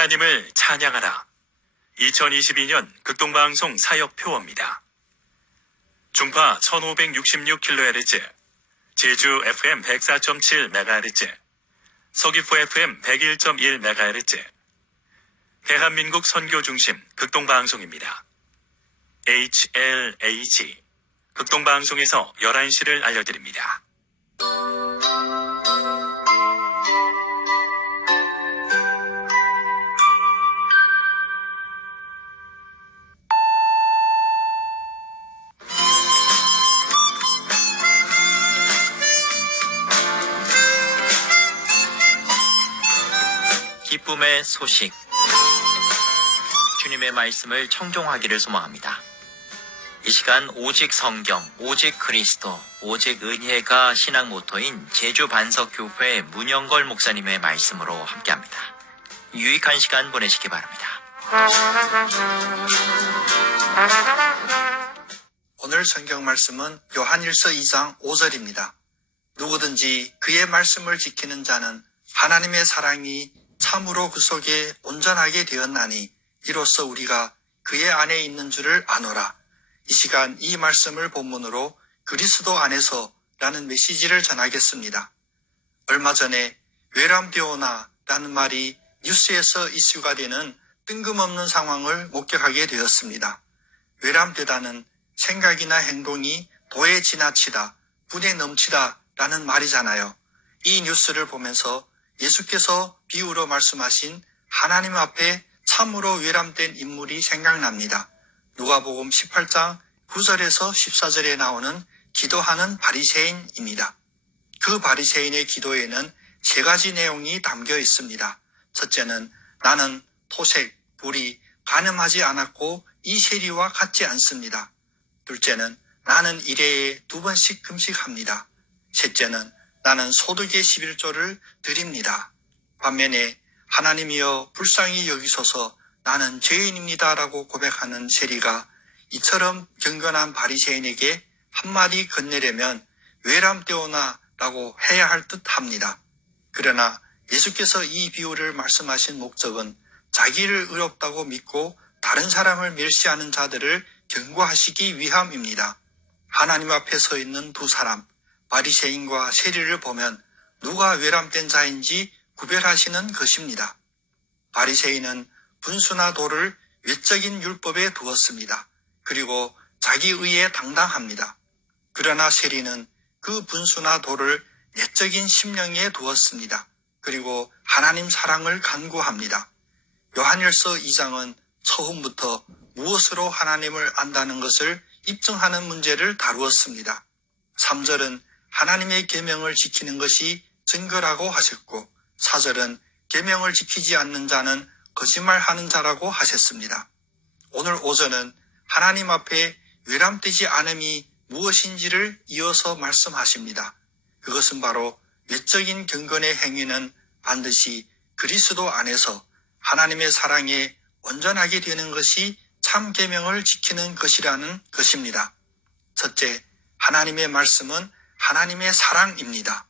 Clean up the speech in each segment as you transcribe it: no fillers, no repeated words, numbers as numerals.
하나님을 찬양하라. 2022년 극동방송 사역표어입니다. 중파 1566kHz, 제주 FM 104.7MHz, 서귀포 FM 101.1MHz, 대한민국 선교중심 극동방송입니다. HLAG 극동방송에서 11시를 알려드립니다. 기쁨의 소식, 주님의 말씀을 청종하기를 소망합니다. 이 시간 오직 성경, 오직 그리스도, 오직 은혜가 신앙 모토인 제주 반석교회 문영걸 목사님의 말씀으로 함께합니다. 유익한 시간 보내시기 바랍니다. 오늘 성경 말씀은 요한일서 2장 5절입니다. 누구든지 그의 말씀을 지키는 자는 하나님의 사랑이 참으로 그 속에 온전하게 되었나니 이로써 우리가 그의 안에 있는 줄을 아노라. 이 시간 이 말씀을 본문으로 그리스도 안에서 라는 메시지를 전하겠습니다. 얼마 전에 외람되오나 라는 말이 뉴스에서 이슈가 되는 뜬금없는 상황을 목격하게 되었습니다. 외람되다는 생각이나 행동이 도에 지나치다, 분에 넘치다 라는 말이잖아요. 이 뉴스를 보면서 예수께서 비유로 말씀하신 하나님 앞에 참으로 외람된 인물이 생각납니다. 누가복음 18장 9절에서 14절에 나오는 기도하는 바리새인입니다. 그 바리새인의 기도에는 세 가지 내용이 담겨 있습니다. 첫째는 나는 토색, 불이 간음하지 않았고 이 세리와 같지 않습니다. 둘째는 나는 일회에 2번씩 금식합니다. 셋째는 나는 소득의 11조를 드립니다. 반면에 하나님이여 불쌍히 여기소서 나는 죄인입니다 라고 고백하는 세리가 이처럼 경건한 바리새인에게 한마디 건네려면 외람되오나 라고 해야 할 듯 합니다. 그러나 예수께서 이 비유를 말씀하신 목적은 자기를 의롭다고 믿고 다른 사람을 멸시하는 자들을 경고하시기 위함입니다. 하나님 앞에 서 있는 두 사람, 바리새인과 세리를 보면 누가 외람된 자인지 구별하시는 것입니다. 바리새인은 분수나 도를 외적인 율법에 두었습니다. 그리고 자기 의에 당당합니다. 그러나 세리는 그 분수나 도를 내적인 심령에 두었습니다. 그리고 하나님 사랑을 간구합니다. 요한일서 2장은 처음부터 무엇으로 하나님을 안다는 것을 입증하는 문제를 다루었습니다. 3절은 하나님의 계명을 지키는 것이 증거라고 하셨고 4절은 계명을 지키지 않는 자는 거짓말하는 자라고 하셨습니다. 오늘 5절은 하나님 앞에 외람되지 않음이 무엇인지를 이어서 말씀하십니다. 그것은 바로 외적인 경건의 행위는 반드시 그리스도 안에서 하나님의 사랑에 온전하게 되는 것이 참 계명을 지키는 것이라는 것입니다. 첫째, 하나님의 말씀은 하나님의 사랑입니다.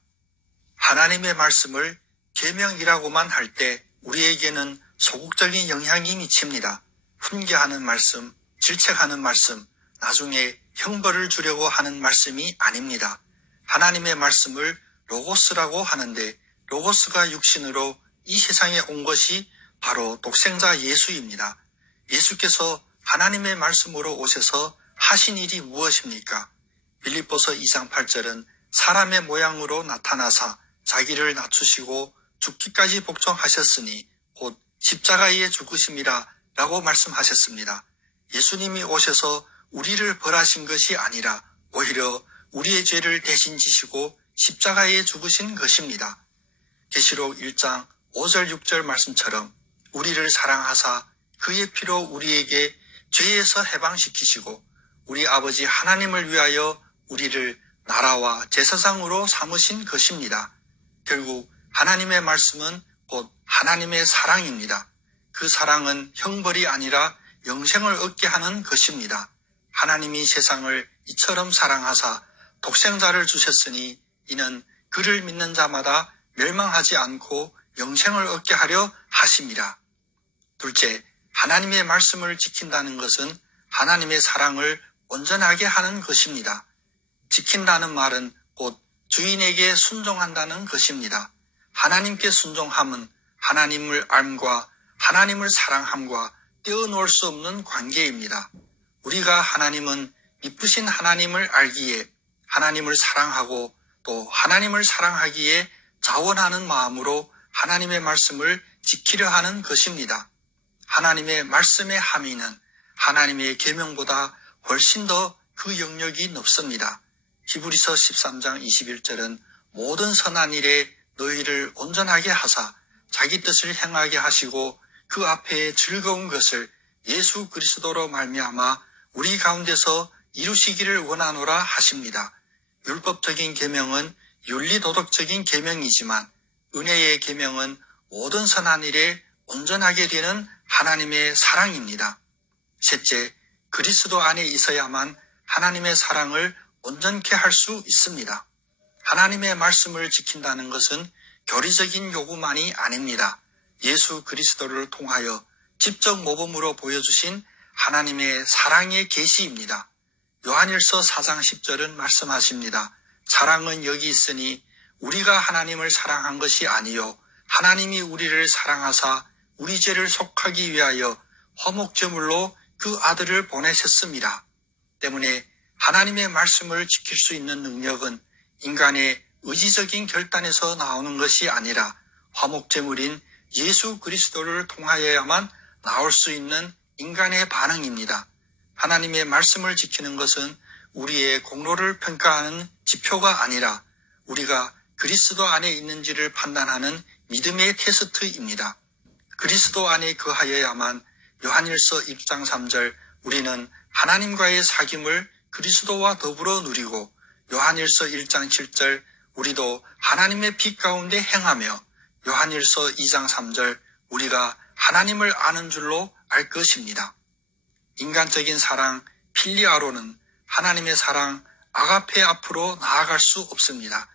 하나님의 말씀을 계명이라고만 할 때 우리에게는 소극적인 영향이 미칩니다. 훈계하는 말씀, 질책하는 말씀, 나중에 형벌을 주려고 하는 말씀이 아닙니다. 하나님의 말씀을 로고스라고 하는데 로고스가 육신으로 이 세상에 온 것이 바로 독생자 예수입니다. 예수께서 하나님의 말씀으로 오셔서 하신 일이 무엇입니까? 빌립보서 2장 8절은 사람의 모양으로 나타나사 자기를 낮추시고 죽기까지 복종하셨으니 곧 십자가에 죽으심이라 라고 말씀하셨습니다. 예수님이 오셔서 우리를 벌하신 것이 아니라 오히려 우리의 죄를 대신 지시고 십자가에 죽으신 것입니다. 계시록 1장 5절 6절 말씀처럼 우리를 사랑하사 그의 피로 우리에게 죄에서 해방시키시고 우리 아버지 하나님을 위하여 우리를 나라와 제사장으로 삼으신 것입니다. 결국 하나님의 말씀은 곧 하나님의 사랑입니다. 그 사랑은 형벌이 아니라 영생을 얻게 하는 것입니다. 하나님이 세상을 이처럼 사랑하사 독생자를 주셨으니 이는 그를 믿는 자마다 멸망하지 않고 영생을 얻게 하려 하심이라. 둘째, 하나님의 말씀을 지킨다는 것은 하나님의 사랑을 온전하게 하는 것입니다. 지킨다는 말은 곧 주인에게 순종한다는 것입니다. 하나님께 순종함은 하나님을 알과 하나님을 사랑함과 떼어놓을 수 없는 관계입니다. 우리가 하나님은 미쁘신 하나님을 알기에 하나님을 사랑하고 또 하나님을 사랑하기에 자원하는 마음으로 하나님의 말씀을 지키려 하는 것입니다. 하나님의 말씀의 함의는 하나님의 계명보다 훨씬 더 그 영역이 높습니다. 히브리서 13장 21절은 모든 선한 일에 너희를 온전하게 하사 자기 뜻을 행하게 하시고 그 앞에 즐거운 것을 예수 그리스도로 말미암아 우리 가운데서 이루시기를 원하노라 하십니다. 율법적인 계명은 윤리도덕적인 계명이지만 은혜의 계명은 모든 선한 일에 온전하게 되는 하나님의 사랑입니다. 셋째, 그리스도 안에 있어야만 하나님의 사랑을 온전케 할 수 있습니다. 하나님의 말씀을 지킨다는 것은 교리적인 요구만이 아닙니다. 예수 그리스도를 통하여 직접 모범으로 보여주신 하나님의 사랑의 계시입니다. 요한일서 4장 10절은 말씀하십니다. 사랑은 여기 있으니 우리가 하나님을 사랑한 것이 아니요 하나님이 우리를 사랑하사 우리 죄를 속하기 위하여 화목제물로 그 아들을 보내셨습니다. 때문에 하나님의 말씀을 지킬 수 있는 능력은 인간의 의지적인 결단에서 나오는 것이 아니라 화목제물인 예수 그리스도를 통하여야만 나올 수 있는 인간의 반응입니다. 하나님의 말씀을 지키는 것은 우리의 공로를 평가하는 지표가 아니라 우리가 그리스도 안에 있는지를 판단하는 믿음의 테스트입니다. 그리스도 안에 거하여야만 요한일서 1장 3절 우리는 하나님과의 사귐을 그리스도와 더불어 누리고 요한일서 1장 7절 우리도 하나님의 빛 가운데 행하며 요한일서 2장 3절 우리가 하나님을 아는 줄로 알 것입니다. 인간적인 사랑 필리아로는 하나님의 사랑 아가페 앞으로 나아갈 수 없습니다.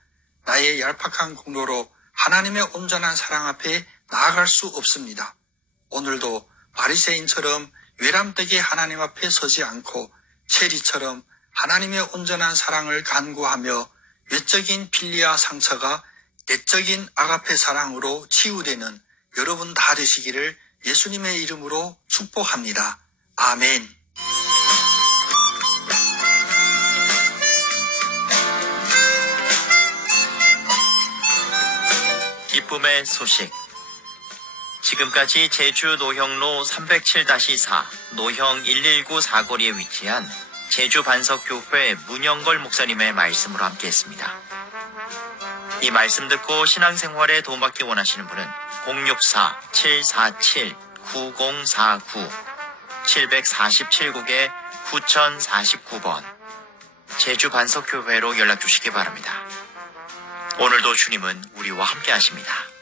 나의 얄팍한 공로로 하나님의 온전한 사랑 앞에 나아갈 수 없습니다. 오늘도 바리새인처럼 외람되게 하나님 앞에 서지 않고 체리처럼 하나님의 온전한 사랑을 간구하며 외적인 필리아 상처가 내적인 아가페 사랑으로 치유되는 여러분 다 되시기를 예수님의 이름으로 축복합니다. 아멘. 기쁨의 소식. 지금까지 제주 노형로 307-4 노형 119 사거리에 위치한 제주 반석교회 문영걸 목사님의 말씀으로 함께했습니다. 이 말씀 듣고 신앙생활에 도움받기 원하시는 분은 064-747-9049 747국에 9049번 제주 반석교회로 연락 주시기 바랍니다. 오늘도 주님은 우리와 함께 하십니다.